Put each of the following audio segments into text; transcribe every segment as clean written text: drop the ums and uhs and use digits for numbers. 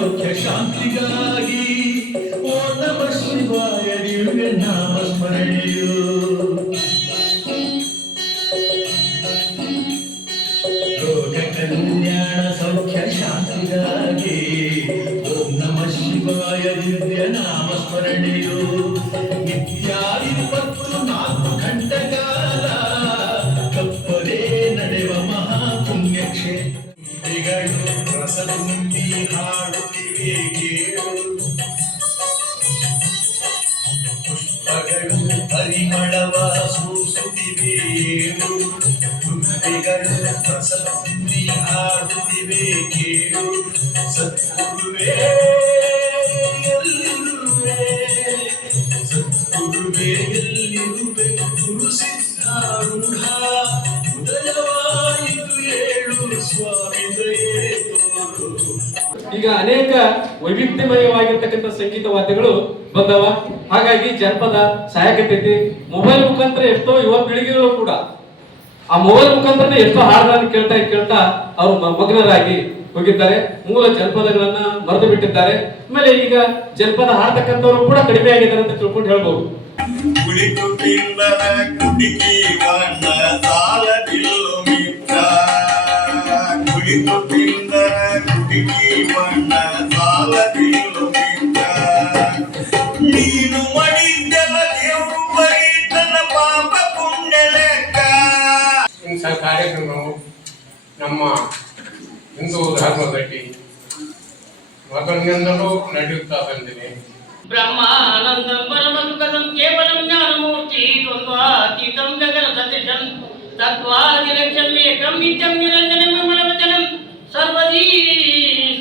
ಸೌಖ್ಯ ಶಾಂತಿಗಾಗಿ ಓಂ ನಮಃ ಶಿವಾಯ ದಿವ್ಯ ನಾಮ ಸ್ಮರಣೆಯು ಲೋಕ ಕಲ್ಯಾಣ ಸೌಖ್ಯ ಶಾಂತಿಗಾಗಿ ಓಂ ನಮಃ ಶಿವಾಯ ದಿವ್ಯ ನಾಮ ಸ್ಮರಣೆಯು ನಿತ್ಯ 24 ಗಂಟೆಗಾಲ ತಪ್ಪದೇ ನಡೆವ ಮಹಾಪುಣ್ಯ ಕ್ಷೇತ್ರಗಳು ರಸದುಂಬಿ ಹಾಡುತ್ತಿವೆ ಕೇಳು ಪುಷ್ಪಗಳು ಪರಿಮಳವ ಸೂಸುತ್ತಿವೆ ದುಂಬಿಗಳು ರಸದುಂಬಿ ಹಾಡುತ್ತಿವೆ ಕೇಳು ಸದ್ಗುರುವೇ ಸದ್ಗುರುವೇ ಎಲ್ಲಿರುವೆ ಗುರು ಸಿದ್ಧಾರೂಢ ಉದಯವಾಯಿತು ಏಳು ಸ್ವಾಮಿ ದಯೆ ತೋರು. ಈಗ ಅನೇಕ ವೈವಿಧ್ಯಮಯವಾಗಿರ್ತಕ್ಕಂಥ ಸಂಗೀತ ವಾದ್ಯಗಳು ಬಂದವ. ಹಾಗಾಗಿ ಜನಪದ ಸಹಾಯಕತೈತಿ. ಮೊಬೈಲ್ ಮುಖಾಂತರ ಎಷ್ಟೋ ಯುವ ಪೀಳಿಗೆಗಳು ಕೂಡ ಆ ಮೊಬೈಲ್ ಮುಖಾಂತರ ಎಷ್ಟೋ ಹಾಡುಗಳನ್ನು ಕೇಳ್ತಾ ಅವರು ಮಗ್ನರಾಗಿ ಹೋಗಿದ್ದಾರೆ. ಮೂಲ ಜನಪದಗಳನ್ನ ಮರೆತು ಬಿಟ್ಟಿದ್ದಾರೆ. ಆಮೇಲೆ ಈಗ ಜನಪದ ಹಾಡ್ತಕ್ಕಂಥವ್ರು ಕೂಡ ಕಡಿಮೆ ಆಗಿದ್ದಾರೆ ಅಂತ ತಿಳ್ಕೊಂಡು ಹೇಳ್ಬೋದು. ಕುಳಿತು ತಿಂದರ ಕುಡಿಕಿ ಬಣ್ಣ ಸಾಲದಿಲ್ಲೋ ಮಿತ್ರ, ಕುಳಿತು ತಿಂದರ ಕುಡಿಕಿ ಬಣ್ಣ ಸಾಲದಿಲ್ಲೋ ಮಿತ್ರ, ನೀನು ಮಾಡಿದ್ದೆಲ್ಲ ದೇವರು ಬರೀ ತನ್ನ ಪಾಪ ಪುಣ್ಯ ಲೆಕ್ಕ. ಇಂಥ ಕಾರ್ಯಕ್ರಮವು ನಮ್ಮ ಹಿಂದೂ ಧರ್ಮದಲ್ಲಿ ಮೊದಲಿನಿಂದಲೂ ನಡೆಯುತ್ತಾ ಬಂದಿದೆ. ಬ್ರಹ್ಮಾನಂದಂ ಪರಮಸುಖದಂ ಕೇವಲಂ ಜ್ಞಾನಮೂರ್ತಿ ದ್ವಂದ್ವಾತೀತಂ ಗಗನ ಸದೃಶಂ ತತ್ವಾದಿಲಕ್ಷ್ಯಂ ಏಕಂ ನಿತ್ಯಂ ನಿರಂಜನಂ ವಿಮಲವಚನಂ ಸರ್ವದೀ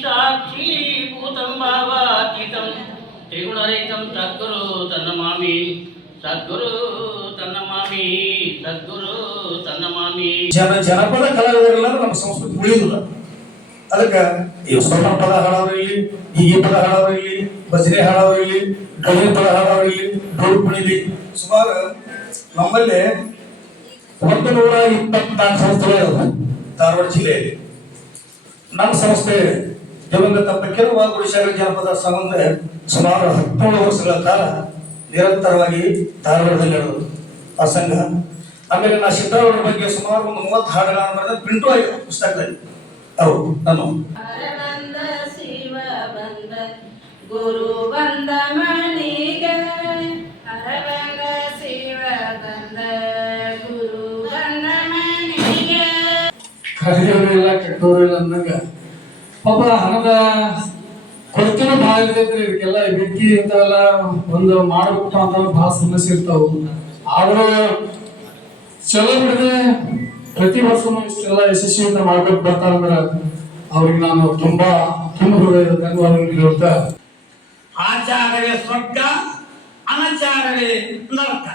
ಸಾಕ್ಷೀಭೂತಂ ಭಾವಾತೀತಂ ತ್ರಿಗುಣರಹಿತಂ ಸದ್ಗುರು ತನ್ನಮಾಮಿ ಸದ್ಗುರು ತನ್ನಮಾಮಿ ಸದ್ಗುರು ತನ್ನಮಾಮಿ. ಜನಪದ ಕಲಾವಿದರೆಲ್ಲ ನಮ್ಮ ಸಂಸ್ಕೃತಿ ಉಳಿಯುವುದಿಲ್ಲ. ಅದಕ್ಕೆ ಈ ಸ್ವರ್ಣ ಪದ ಹಾಡೋರಿರ್ಲಿ, ಈ ಪದ ಹಾಡೋರಿರ್ಲಿ, ಭಜನೆ ಹಾಡೋರಿರ್ಲಿ, ಡೊಳ್ಳಿನ ಪದ ಹಾಡೋರಿರ್ಲಿ, ಡೋಲು ಕುಣಿಲಿ, ಸುಮಾರು ನಮ್ಮಲ್ಲಿ 124 ಸಂಸ್ಥೆಗಳು ಧಾರವಾಡ ಜಿಲ್ಲೆಯಲ್ಲಿ. ನಮ್ಮ ಸಂಸ್ಥೆ ದಿವಂಗತ ಬಕ್ಕೇರವ್ವ ಗುಡಿಸಾಗರ ಜನಪದ ಸಂಬಂಧ ಸುಮಾರು 17 ವರ್ಷಗಳ ಕಾಲ ನಿರಂತರವಾಗಿ ಧಾರವಾಡದಲ್ಲಿ ನಡೆದು ಆ ಸಂಘ. ಆಮೇಲೆ ನಾ ಸಿದ್ದರಾಮಯ್ಯ ಬಗ್ಗೆ ಸುಮಾರು ಒಂದು 30 ಹಾಡುಗಳನ್ನು ಬರೆದ ಪ್ರಿಂಟು ಆಗಿದೆ ಪುಸ್ತಕದಲ್ಲಿ. ಹೌದು, ನಾನು ಶಿವ ಬಂದ ಗುರು ಬಂದ ಮಣಿಗೆ ಅರವಂಗ ಶಿವ ಬಂದ ಗುರು ಬಂದ ಮಣಿಗೆ ಕರೆಯೋರು ಇಲ್ಲ ಕೆಟ್ಟೋರು ಇಲ್ಲ ಅನ್ನಂಗ ಪಾಪ ಹಣದ ಕೊರತೆನೂ ಭಾಳ ಇರ್ತೈತ್ರಿ. ಇದಕ್ಕೆಲ್ಲ ಬೆಂಕಿ ಇಂಥವೆಲ್ಲ ಒಂದು ಮಾಡ್ಬೇಕಪ್ಪ ಅಂತ ಭಾಳ ಸಮಸ್ಯೆ ಇರ್ತಾವ. ಆದ್ರೂ ಚಲೋ ಬಿಡದೆ ಪ್ರತಿ ವರ್ಷನೂ ಇಷ್ಟೆಲ್ಲ ಯಶಸ್ವಿಯಿಂದ ಮಾಡ್ಬೇಕು ಬರ್ತಾರಂದ್ರ ಅವ್ರಿಗೆ ನಾನು ತುಂಬಾ ಹೃದಯದ ಧನ್ಯವಾದಗಳು ಹೇಳ್ತಾ, ಆಚಾರವೇ ಸ್ವರ್ಗ, ಅನಾಚಾರವೇ ನರಕ.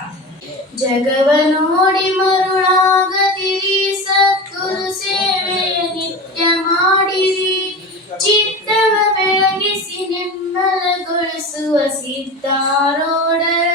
ಜಗವ ನೋಡಿ ಮರುಳಾಗದಿರಿ, ಸದ್ಗುರು ಸೇವೆಯ ನಿತ್ಯ ಮಾಡಿರಿ, ಚಿತ್ತವ ಬೆಳಗಿಸಿ ನಿಮ್ಮಲಗೊಳಿಸುವ ಸಿದ್ಧಾರೂಢರ